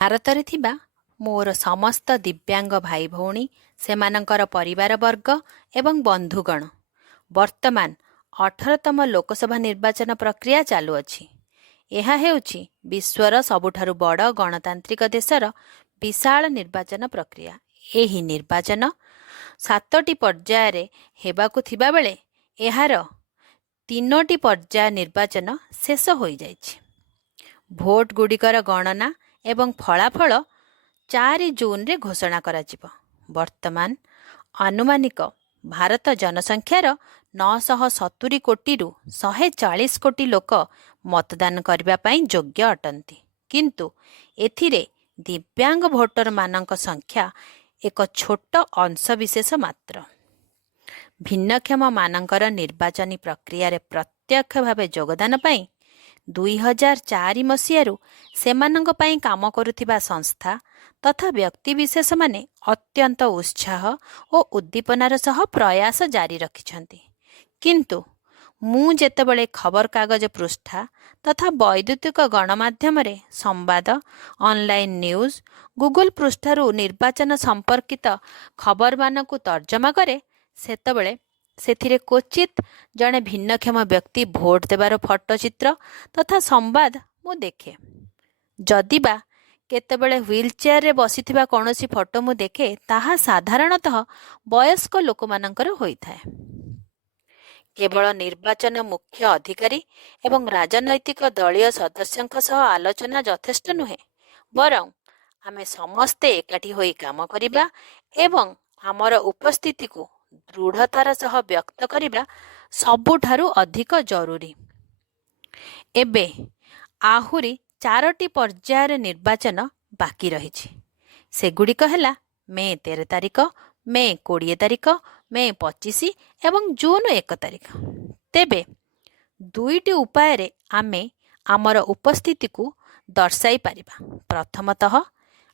ଭାରତରେ ଥିବା ମୋର ସମସ୍ତ ଦିବ୍ୟାଙ୍ଗ ଭାଇ ଭଉଣୀ, ସେମାନଙ୍କର ପରିବାରବର୍ଗ ଏବଂ ବନ୍ଧୁଗଣ, ବର୍ତ୍ତମାନ 18ତମ ଲୋକସଭା ନିର୍ବାଚନ ପ୍ରକ୍ରିୟା ଚାଲୁଅଛି। ଏହା ହେଉଛି ବିଶ୍ୱର ସବୁଠାରୁ ବଡ଼ ଗଣତାନ୍ତ୍ରିକ ଦେଶର ବିଶାଳ ନିର୍ବାଚନ ପ୍ରକ୍ରିୟା। ଏହି ନିର୍ବାଚନ 7ଟି ପର୍ଯ୍ୟାୟରେ ହେବାକୁ ଥିବାବେଳେ ଏହାର 3ଟି ପର୍ଯ୍ୟାୟ ନିର୍ବାଚନ ଶେଷ ହୋଇଯାଇଛି। ଭୋଟଗୁଡ଼ିକର ଗଣନା ଏବଂ ଫଳାଫଳ 4 ଜୁନରେ ଘୋଷଣା କରାଯିବ। ବର୍ତ୍ତମାନ ଆନୁମାନିକ ଭାରତ ଜନସଂଖ୍ୟାର 970 କୋଟିରୁ 140 କୋଟି ଲୋକ ମତଦାନ କରିବା ପାଇଁ ଯୋଗ୍ୟ ଅଟନ୍ତି, କିନ୍ତୁ ଏଥିରେ ଦିବ୍ୟାଙ୍ଗ ଭୋଟରମାନଙ୍କ ସଂଖ୍ୟା ଏକ ଛୋଟ ଅଂଶବିଶେଷ ମାତ୍ର। ଭିନ୍ନକ୍ଷମମାନଙ୍କର ନିର୍ବାଚନୀ ପ୍ରକ୍ରିୟାରେ ପ୍ରତ୍ୟକ୍ଷ ଭାବେ ଯୋଗଦାନ ପାଇଁ 2004 ମସିହାରୁ ସେମାନଙ୍କ ପାଇଁ କାମ କରୁଥିବା ସଂସ୍ଥା ତଥା ବ୍ୟକ୍ତିବିଶେଷମାନେ ଅତ୍ୟନ୍ତ ଉତ୍ସାହ ଓ ଉଦ୍ଦୀପନାର ସହ ପ୍ରୟାସ ଜାରି ରଖିଛନ୍ତି। କିନ୍ତୁ ମୁଁ ଯେତେବେଳେ ଖବରକାଗଜ ପୃଷ୍ଠା ତଥା ବୈଦ୍ୟୁତିକ ଗଣମାଧ୍ୟମରେ ସମ୍ବାଦ, ଅନଲାଇନ୍ ନ୍ୟୁଜ୍, ଗୁଗଲ ପୃଷ୍ଠାରୁ ନିର୍ବାଚନ ସମ୍ପର୍କିତ ଖବରମାନଙ୍କୁ ତର୍ଜମା କରେ, ସେତେବେଳେ ସେଥିରେ କ୍ୱଚିତ୍ ଜଣେ ଭିନ୍ନକ୍ଷମ ବ୍ୟକ୍ତି ଭୋଟ ଦେବାର ଫଟୋଚିତ୍ର ତଥା ସମ୍ବାଦ ମୁଁ ଦେଖେ। ଯଦିବା କେତେବେଳେ ହ୍ୱିଲ୍ ଚେୟାରରେ ବସିଥିବା କୌଣସି ଫଟୋ ମୁଁ ଦେଖେ, ତାହା ସାଧାରଣତଃ ବୟସ୍କ ଲୋକମାନଙ୍କର ହୋଇଥାଏ। କେବଳ ନିର୍ବାଚନ ମୁଖ୍ୟ ଅଧିକାରୀ ଏବଂ ରାଜନୈତିକ ଦଳୀୟ ସଦସ୍ୟଙ୍କ ସହ ଆଲୋଚନା ଯଥେଷ୍ଟ ନୁହେଁ, ବରଂ ଆମେ ସମସ୍ତେ ଏକାଠି ହୋଇ କାମ କରିବା ଏବଂ ଆମର ଉପସ୍ଥିତିକୁ ଦୃଢ଼ତାର ସହ ବ୍ୟକ୍ତ କରିବା ସବୁଠାରୁ ଅଧିକ ଜରୁରୀ। ଏବେ ଆହୁରି 4ଟି ପର୍ଯ୍ୟାୟରେ ନିର୍ବାଚନ ବାକି ରହିଛି। ସେଗୁଡ଼ିକ ହେଲା ମେ 13 ତାରିଖ, ମେ 20 ତାରିଖ, ମେ 25 ଏବଂ ଜୁନ 1 ତାରିଖ। ତେବେ 2ଟି ଉପାୟରେ ଆମେ ଆମର ଉପସ୍ଥିତିକୁ ଦର୍ଶାଇ ପାରିବା। ପ୍ରଥମତଃ,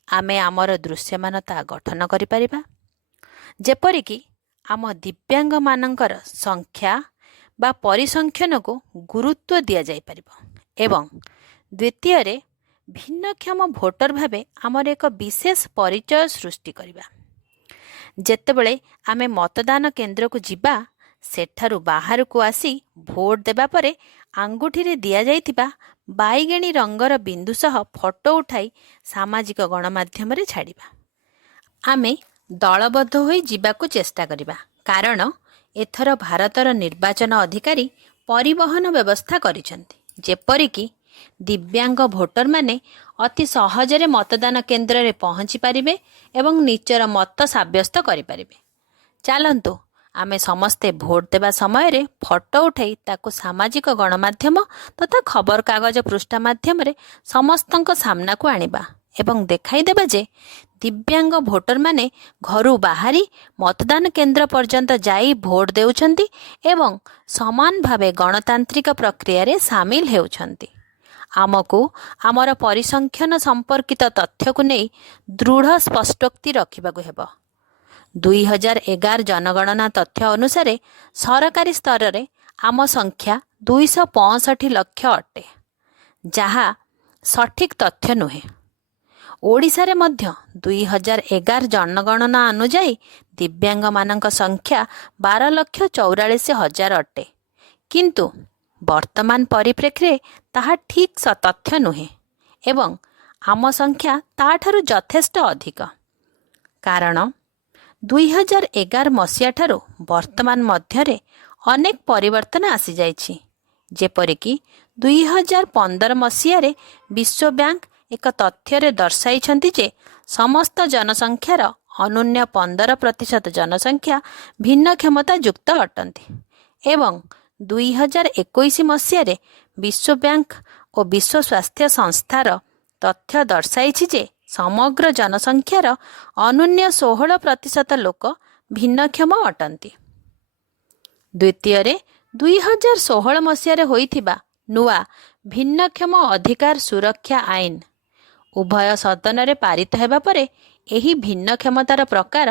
ଆମେ ଆମର ଦୃଶ୍ୟମାନତା ଗଠନ କରିପାରିବା, ଯେପରିକି ଆମ ଦିବ୍ୟାଙ୍ଗମାନଙ୍କର ସଂଖ୍ୟା ବା ପରିସଂଖ୍ୟାନକୁ ଗୁରୁତ୍ୱ ଦିଆଯାଇପାରିବ। ଏବଂ ଦ୍ୱିତୀୟରେ, ଭିନ୍ନକ୍ଷମ ଭୋଟର ଭାବେ ଆମର ଏକ ବିଶେଷ ପରିଚୟ ସୃଷ୍ଟି କରିବା। ଯେତେବେଳେ ଆମେ ମତଦାନ କେନ୍ଦ୍ରକୁ ଯିବା, ସେଠାରୁ ବାହାରକୁ ଆସି ଭୋଟ ଦେବା ପରେ ଆଙ୍ଗୁଠିରେ ଦିଆଯାଇଥିବା ବାଇଗେଣୀ ରଙ୍ଗର ବିନ୍ଦୁ ସହ ଫଟୋ ଉଠାଇ ସାମାଜିକ ଗଣମାଧ୍ୟମରେ ଛାଡ଼ିବା। ଆମେ ଦଳବଦ୍ଧ ହୋଇ ଯିବାକୁ ଚେଷ୍ଟା କରିବା, କାରଣ ଏଥର ଭାରତର ନିର୍ବାଚନ ଅଧିକାରୀ ପରିବହନ ବ୍ୟବସ୍ଥା କରିଛନ୍ତି, ଯେପରିକି ଦିବ୍ୟାଙ୍ଗ ଭୋଟରମାନେ ଅତି ସହଜରେ ମତଦାନ କେନ୍ଦ୍ରରେ ପହଞ୍ଚି ପାରିବେ ଏବଂ ନିଜର ମତ ସାବ୍ୟସ୍ତ କରିପାରିବେ। ଚାଲନ୍ତୁ ଆମେ ସମସ୍ତେ ଭୋଟ ଦେବା ସମୟରେ ଫଟୋ ଉଠାଇ ତାକୁ ସାମାଜିକ ଗଣମାଧ୍ୟମ ତଥା ଖବରକାଗଜ ପୃଷ୍ଠା ମାଧ୍ୟମରେ ସମସ୍ତଙ୍କ ସାମ୍ନାକୁ ଆଣିବା ଏବଂ ଦେଖାଇଦେବା ଯେ ଦିବ୍ୟାଙ୍ଗ ଭୋଟରମାନେ ଘରୁ ବାହାରି ମତଦାନ କେନ୍ଦ୍ର ପର୍ଯ୍ୟନ୍ତ ଯାଇ ଭୋଟ ଦେଉଛନ୍ତି ଏବଂ ସମାନ ଭାବେ ଗଣତାନ୍ତ୍ରିକ ପ୍ରକ୍ରିୟାରେ ସାମିଲ ହେଉଛନ୍ତି। ଆମକୁ ଆମର ପରିସଂଖ୍ୟାନ ସମ୍ପର୍କିତ ତଥ୍ୟକୁ ନେଇ ଦୃଢ଼ ସ୍ପଷ୍ଟୋକ୍ତି ରଖିବାକୁ ହେବ। 2011 ଜନଗଣନା ତଥ୍ୟ ଅନୁସାରେ ସରକାରୀ ସ୍ତରରେ ଆମ ସଂଖ୍ୟା 265 ଲକ୍ଷ ଅଟେ, ଯାହା ସଠିକ୍ ତଥ୍ୟ ନୁହେଁ। ଓଡ଼ିଶାରେ ମଧ୍ୟ 2011 ଜନଗଣନା ଅନୁଯାୟୀ ଦିବ୍ୟାଙ୍ଗମାନଙ୍କ ସଂଖ୍ୟା 12,44,000 ଅଟେ, କିନ୍ତୁ ବର୍ତ୍ତମାନ ପରିପ୍ରେକ୍ଷୀରେ ତାହା ଠିକ୍ ତଥ୍ୟ ନୁହେଁ ଏବଂ ଆମ ସଂଖ୍ୟା ତାଠାରୁ ଯଥେଷ୍ଟ ଅଧିକ। କାରଣ 2011 ମସିହାଠାରୁ ବର୍ତ୍ତମାନ ମଧ୍ୟରେ ଅନେକ ପରିବର୍ତ୍ତନ ଆସିଯାଇଛି। ଯେପରିକି 2015 ମସିହାରେ ବିଶ୍ୱ ବ୍ୟାଙ୍କ ଏକ ତଥ୍ୟରେ ଦର୍ଶାଇଛନ୍ତି ଯେ ସମସ୍ତ ଜନସଂଖ୍ୟାର ଅନୂନ୍ୟ 15% ଜନସଂଖ୍ୟା ଭିନ୍ନକ୍ଷମତା ଯୁକ୍ତ ଅଟନ୍ତି ଏବଂ 2021 ମସିହାରେ ବିଶ୍ୱ ବ୍ୟାଙ୍କ ଓ ବିଶ୍ୱ ସ୍ୱାସ୍ଥ୍ୟ ସଂସ୍ଥାର ତଥ୍ୟ ଦର୍ଶାଇଛି ଯେ ସମଗ୍ର ଜନସଂଖ୍ୟାର ଅନୂନ୍ୟ 16% ଲୋକ ଭିନ୍ନକ୍ଷମ ଅଟନ୍ତି। ଦ୍ୱିତୀୟରେ, 2016 ମସିହାରେ ହୋଇଥିବା ନୂଆ ଭିନ୍ନକ୍ଷମ ଅଧିକାର ସୁରକ୍ଷା ଆଇନ ଉଭୟ ସଦନରେ ପାରିତ ହେବା ପରେ ଏହି ଭିନ୍ନକ୍ଷମତାର ପ୍ରକାର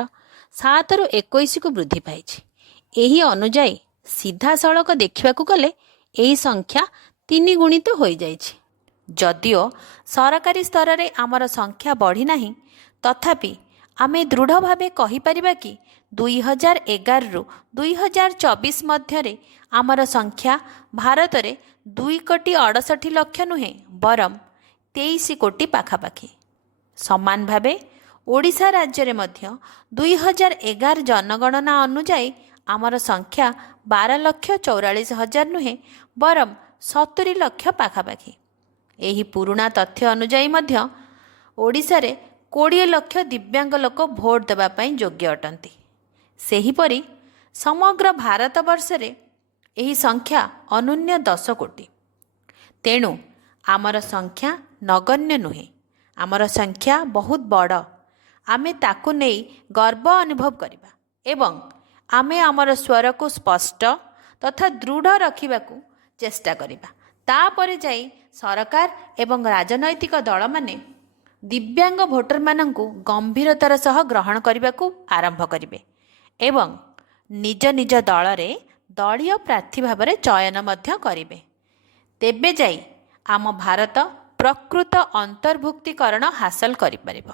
7ରୁ 21କୁ ବୃଦ୍ଧି ପାଇଛି। ଏହି ଅନୁଯାୟୀ ସିଧାସଳଖ ଦେଖିବାକୁ ଗଲେ ଏହି ସଂଖ୍ୟା 3 ଗୁଣିତ ହୋଇଯାଇଛି। ଯଦିଓ ସରକାରୀ ସ୍ତରରେ ଆମର ସଂଖ୍ୟା ବଢ଼ିନାହିଁ, ତଥାପି ଆମେ ଦୃଢ଼ ଭାବେ କହିପାରିବା କି 2011ରୁ 2024 ମଧ୍ୟରେ ଆମର ସଂଖ୍ୟା ଭାରତରେ 2,68,00,000 ନୁହେଁ ବରଂ 23 କୋଟି ପାଖାପାଖି। ସମାନ ଭାବେ ଓଡ଼ିଶା ରାଜ୍ୟରେ ମଧ୍ୟ 2011 ଜନଗଣନା ଅନୁଯାୟୀ ଆମର ସଂଖ୍ୟା 12,44,000 ନୁହେଁ ବରଂ 70 ଲକ୍ଷ ପାଖାପାଖି। ଏହି ପୁରୁଣା ତଥ୍ୟ ଅନୁଯାୟୀ ମଧ୍ୟ ଓଡ଼ିଶାରେ 20 ଲକ୍ଷ ଦିବ୍ୟାଙ୍ଗ ଲୋକ ଭୋଟ ଦେବା ପାଇଁ ଯୋଗ୍ୟ ଅଟନ୍ତି। ସେହିପରି ସମଗ୍ର ଭାରତବର୍ଷରେ ଏହି ସଂଖ୍ୟା ଅନୂନ୍ୟ 10 କୋଟି। ତେଣୁ ଆମର ସଂଖ୍ୟା ନଗଣ୍ୟ ନୁହେଁ, ଆମର ସଂଖ୍ୟା ବହୁତ ବଡ଼। ଆମେ ତାକୁ ନେଇ ଗର୍ବ ଅନୁଭବ କରିବା ଏବଂ ଆମେ ଆମର ସ୍ୱରକୁ ସ୍ପଷ୍ଟ ତଥା ଦୃଢ଼ ରଖିବାକୁ ଚେଷ୍ଟା କରିବା। ତାପରେ ଯାଇ ସରକାର ଏବଂ ରାଜନୈତିକ ଦଳମାନେ ଦିବ୍ୟାଙ୍ଗ ଭୋଟରମାନଙ୍କୁ ଗମ୍ଭୀରତାର ସହ ଗ୍ରହଣ କରିବାକୁ ଆରମ୍ଭ କରିବେ ଏବଂ ନିଜ ନିଜ ଦଳରେ ଦଳୀୟ ପ୍ରାର୍ଥୀ ଭାବରେ ଚୟନ ମଧ୍ୟ କରିବେ। ତେବେ ଯାଇ ଆମ ଭାରତ ପ୍ରକୃତ ଅନ୍ତର୍ଭୁକ୍ତିକରଣ ହାସଲ କରିପାରିବ।